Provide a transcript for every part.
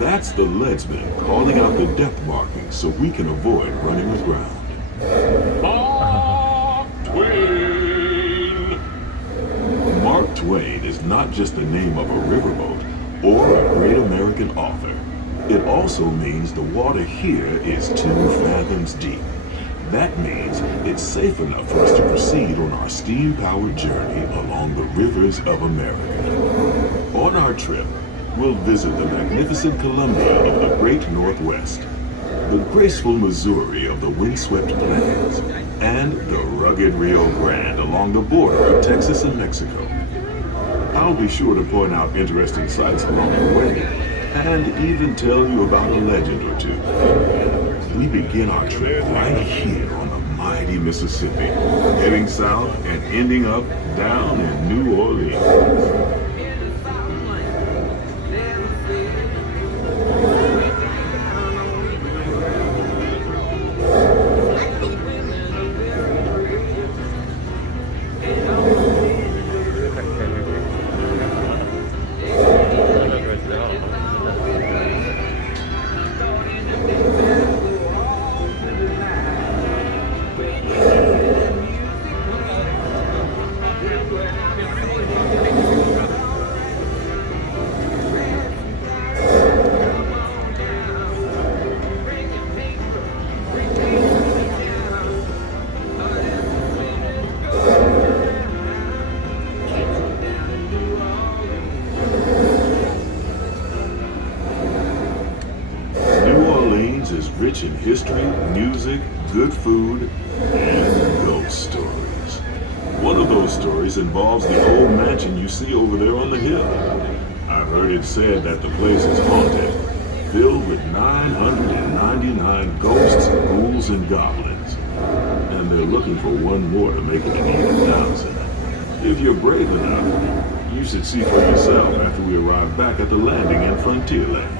That's the leadsman calling out the depth markings so we can avoid running aground. Mark Twain! Mark Twain is not just the name of a riverboat or a great American author. It also means the water here is 2 fathoms deep. That means it's safe enough for us to proceed on our steam-powered journey along the rivers of America. On our trip, we'll visit the magnificent Columbia of the Great Northwest, the graceful Missouri of the windswept plains, and the rugged Rio Grande along the border of Texas and Mexico. I'll be sure to point out interesting sights along the way, and even tell you about a legend or two. We begin our trip right here on the mighty Mississippi, heading south and ending up down in New Orleans. Rich in history, music, good food, and ghost stories. One of those stories involves the old mansion you see over there on the hill. I've heard it said that the place is haunted, filled with 999 ghosts, ghouls, and goblins. And they're looking for one more to make it to 80,000. If you're brave enough, you should see for yourself after we arrive back at the landing in Frontierland.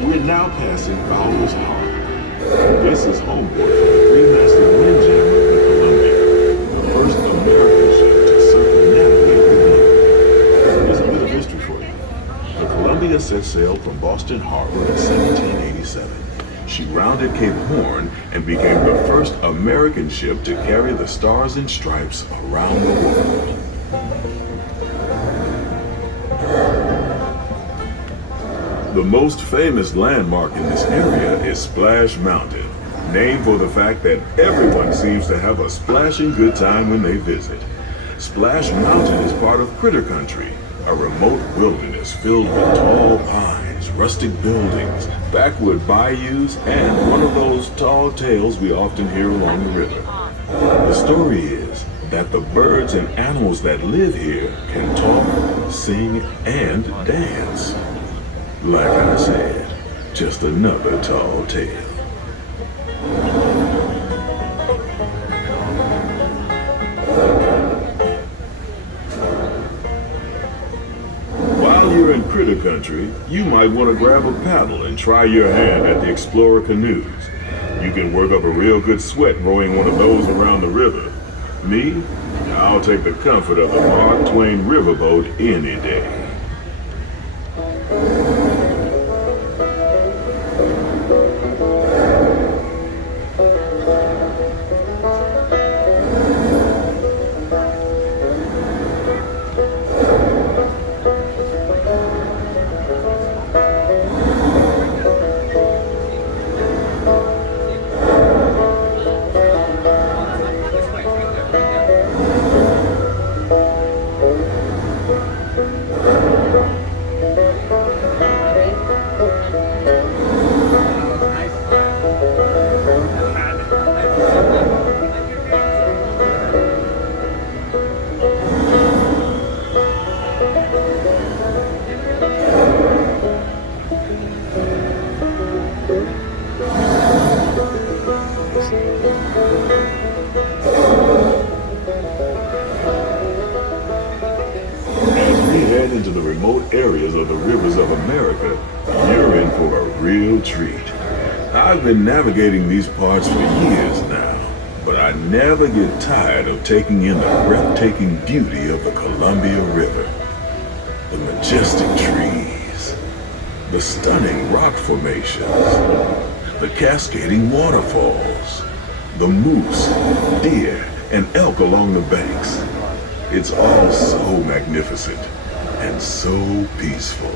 We're now passing Fowler's Harbor. This is homeport for the 3-masted windjammer of the Columbia, the first American ship to circumnavigate the globe. Here's a bit of history for you. The Columbia set sail from Boston Harbor in 1787. She rounded Cape Horn and became the first American ship to carry the Stars and Stripes around the world. The most famous landmark in this area is Splash Mountain, named for the fact that everyone seems to have a splashing good time when they visit. Splash Mountain is part of Critter Country, a remote wilderness filled with tall pines, rustic buildings, backwood bayous, and one of those tall tales we often hear along the river. The story is that the birds and animals that live here can talk, sing, and dance. Like I said, just another tall tale. While you're in Critter Country, you might want to grab a paddle and try your hand at the Explorer canoes. You can work up a real good sweat rowing one of those around the river. Me, I'll take the comfort of the Mark Twain Riverboat any day. Into the remote areas of the rivers of America, you're in for a real treat. I've been navigating these parts for years now, but I never get tired of taking in the breathtaking beauty of the Columbia River. The majestic trees, The stunning rock formations, the cascading waterfalls, the moose, deer, and elk along the banks. It's all so magnificent and so peaceful.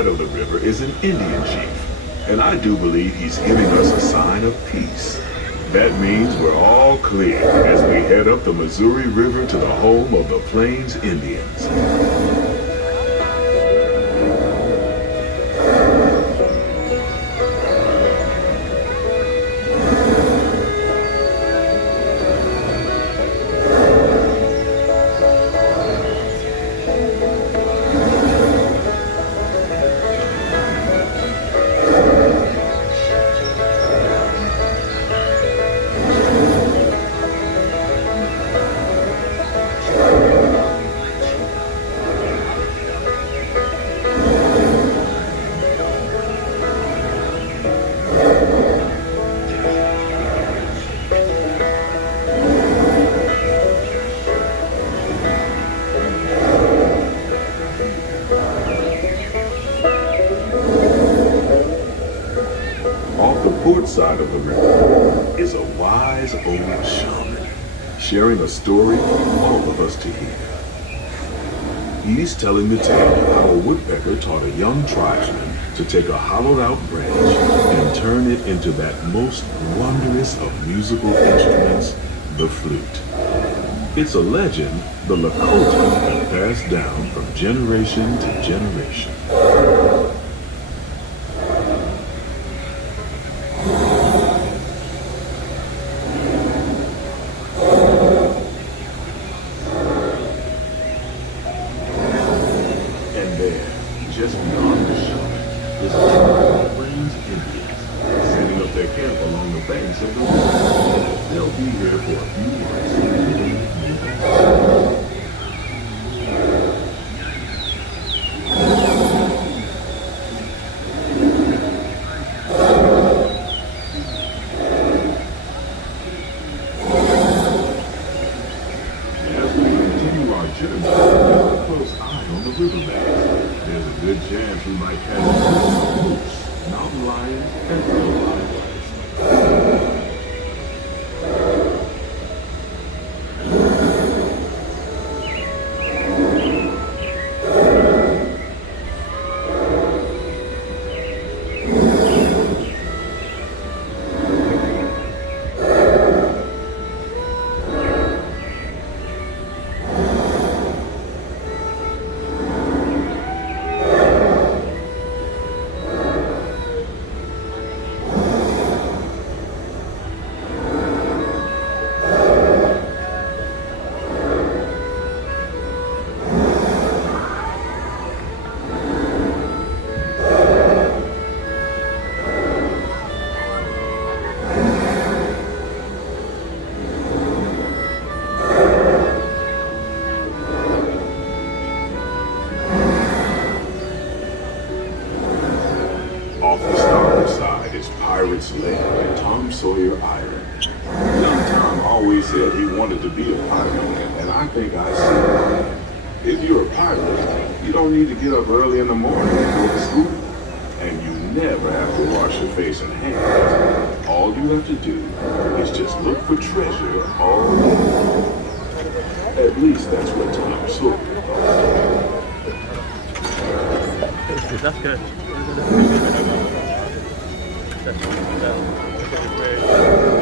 Of the river is an Indian chief, and I do believe he's giving us a sign of peace. That means we're all clear as we head up the Missouri River to the home of the Plains Indians. Port side of the river is a wise old shaman sharing a story for all of us to hear. He's telling the tale of how a woodpecker taught a young tribesman to take a hollowed out branch and turn it into that most wondrous of musical instruments, the flute. It's a legend the Lakota have passed down from generation to generation. Just beyond the shaman is a tribe of Plains Indians setting up their camp along the banks of the river. They'll be here for a few months. As we continue our journey, keep a close eye on the riverbanks. There's a good chance we might catch a moose, mountain lions, and other wildlife. Pirate's Land and Tom Sawyer Island. Young Tom always said he wanted to be a pilot, and I think I see why. If you're a pilot, you don't need to get up early in the morning and go to school, and you never have to wash your face and hands. All you have to do is just look for treasure all day. At least that's what Tom Sawyer thought. That's good. That's good.